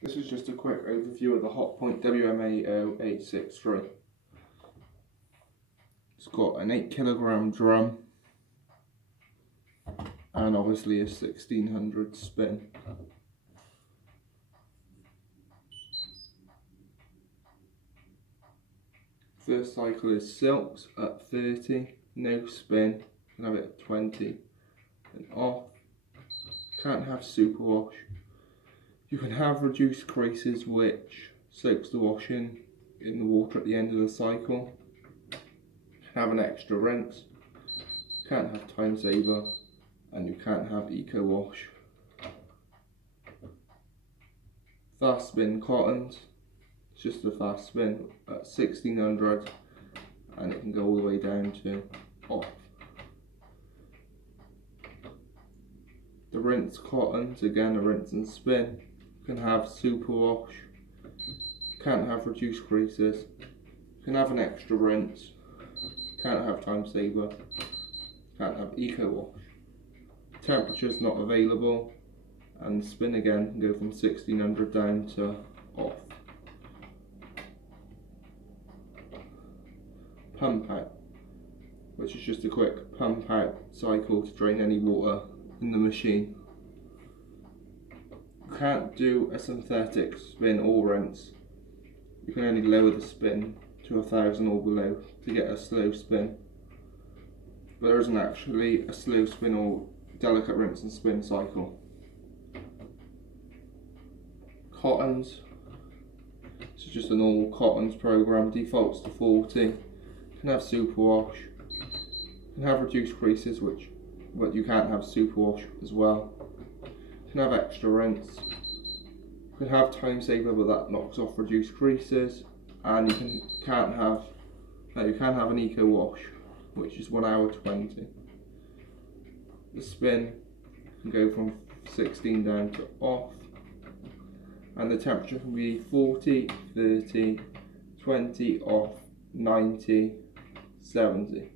This is just a quick overview of the Hotpoint WMAO863. It's got an 8 kilogram drum and obviously a 1600 spin. First cycle is silks at 30, no spin, can have it at 20 and off. Can't have superwash. You can have reduced creases, which soaks the wash in the water at the end of the cycle. Have an extra rinse. Can't have time saver, and you can't have eco wash. Fast spin cottons. It's just a fast spin at 1600, and it can go all the way down to off. The rinse cottons, again a rinse and spin. Can have superwash, can't have reduced creases, can have an extra rinse, can't have time saver, can't have eco wash. Temperature's not available, and spin again can go from 1600 down to off. Pump out, which is just a quick pump out cycle to drain any water in the machine. You can't do a synthetic spin or rinse. You can only lower the spin to 1000 or below to get a slow spin. But there isn't actually a slow spin or delicate rinse and spin cycle. Cottons. This is just an all cottons program, defaults to 40. Can have superwash. Can have reduced creases, but you can't have superwash as well. Can have extra rinse. You can have time saver, but that knocks off reduced creases, and you can have an eco wash, which is 1 hour 20. The spin can go from 16 down to off, and the temperature can be 40, 30, 20, off, 90, 70,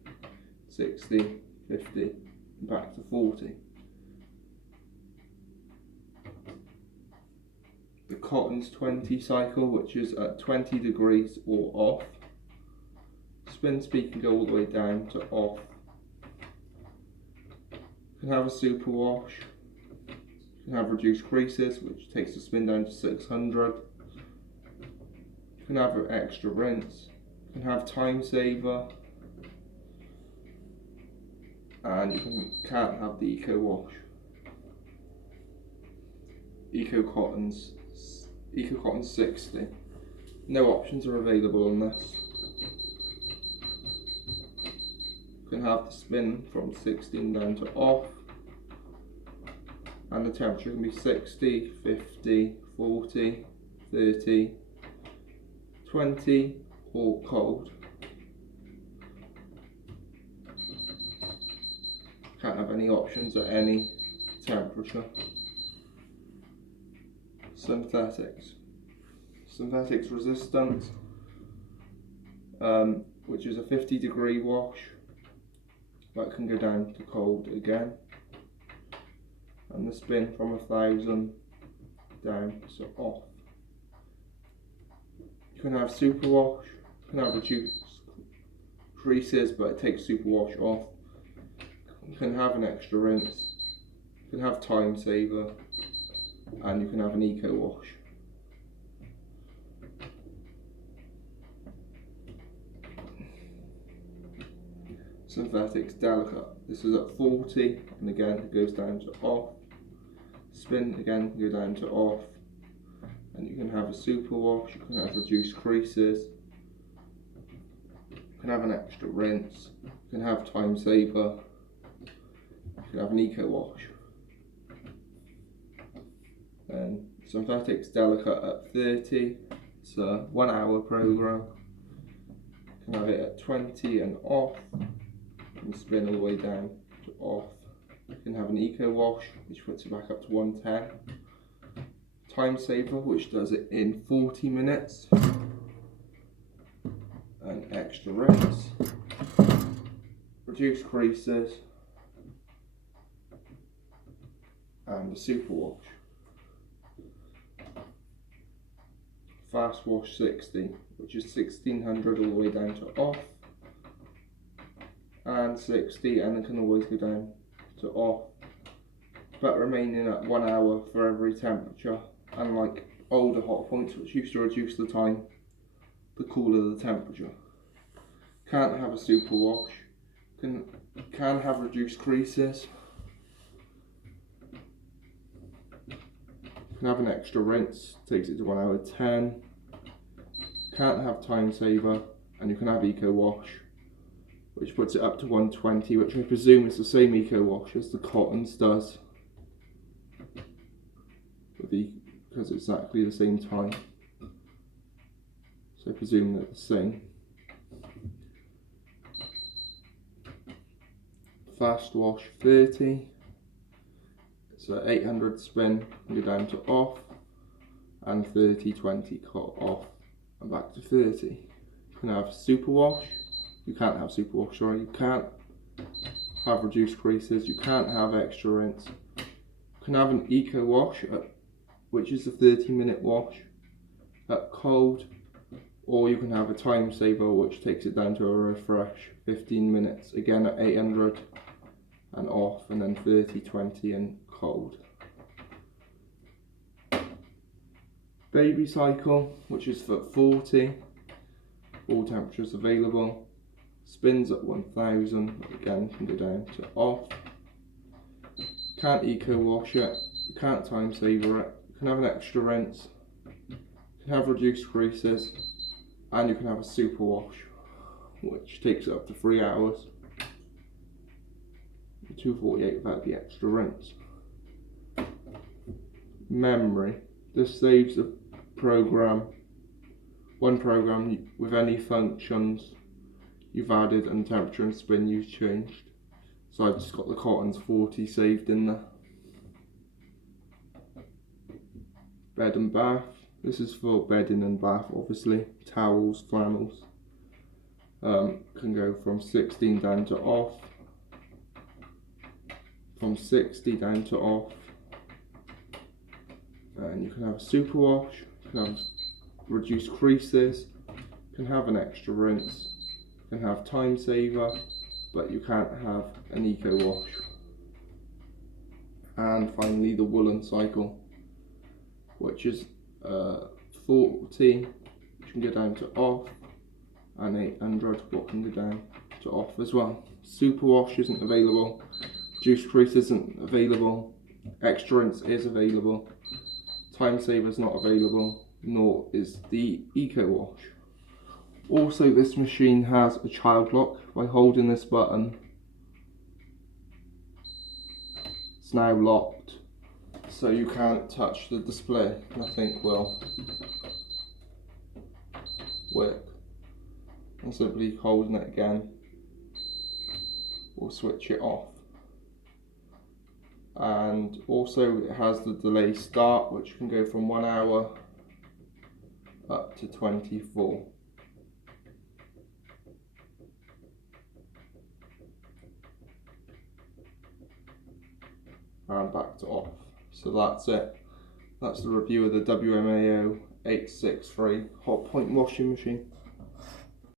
60, 50, and back to 40. The cottons 20 cycle, which is at 20 degrees or off. Spin speed can go all the way down to off. Can have a superwash. Can have reduced creases, which takes the spin down to 600. Can have an extra rinse. Can have time saver. And you can't have the eco wash. Eco Cotton's 60. No options are available on this. You can have the spin from 16 down to off, and the temperature can be 60, 50, 40, 30, 20 or cold. Can't have any options at any temperature. Synthetics resistance, which is a 50 degree wash, that can go down to cold again, and the spin from 1000 down to off. You can have superwash, you can have reduced creases, but it takes superwash off. You can have an extra rinse, you can have time saver, and you can have an eco wash. Synthetics delicate. This is at 40, and again it goes down to off. Spin again can go down to off, and you can have a superwash. You can have reduced creases. You can have an extra rinse. You can have time saver. You can have an eco wash. And synthetics delicate at 30. It's a 1 hour program. You can have it at 20 and off, and spin all the way down to off. You can have an eco wash, which puts it back up to 110. Time saver, which does it in 40 minutes. An extra rinse. Reduce creases. and the super wash. Fast wash 60, which is 1600 all the way down to off, and 60, and it can always go down to off, but remaining at 1 hour for every temperature, unlike older Hotpoints which used to reduce the time the cooler the temperature. Can't have a super wash, can have reduced creases, can have an extra rinse, takes it to 1 hour 10, can't have time saver, and you can have eco wash, which puts it up to 120, which I presume is the same eco wash as the cottons does, because it's exactly the same time, so I presume they're the same. Fast wash 30, so 800 spin, go down to off, and 30-20 cut off, and back to 30. You can have super wash, you can't have super wash, sorry, you can't have reduced creases, you can't have extra rinse. You can have an eco wash, which is a 30-minute wash at cold, or you can have a time saver which takes it down to a refresh 15 minutes, again at 800 and off, and then 30-20 and cold. Baby cycle, which is for 40, all temperatures available, spins at 1000, again can go down to off. Can't eco wash it, you can't time saver it, you can have an extra rinse, you can have reduced creases, and you can have a super wash, which takes it up to 3 hours, 248 without the extra rinse. Memory, this saves a program, one program with any functions you've added and temperature and spin you've changed. So I've just got the cottons 40 saved in there. Bed and bath, this is for bedding and bath obviously, towels, flannels, can go from 16 down to off, from 60 down to off, and you can have a super wash, you can have reduced creases, you can have an extra rinse, you can have time saver, but you can't have an eco wash. And finally the woolen cycle, which is 40, which can go down to off, and 800, what can go down to off as well. Super wash isn't available, reduced crease isn't available, extra rinse is available, time saver is not available, nor is the eco wash. Also, this machine has a child lock. By holding this button, it's now locked, so you can't touch the display. Nothing will work. And simply holding it again will switch it off. And also it has the delay start, which can go from 1 hour up to 24. And back to off. So that's it. That's the review of the WMAO863 Hotpoint washing machine.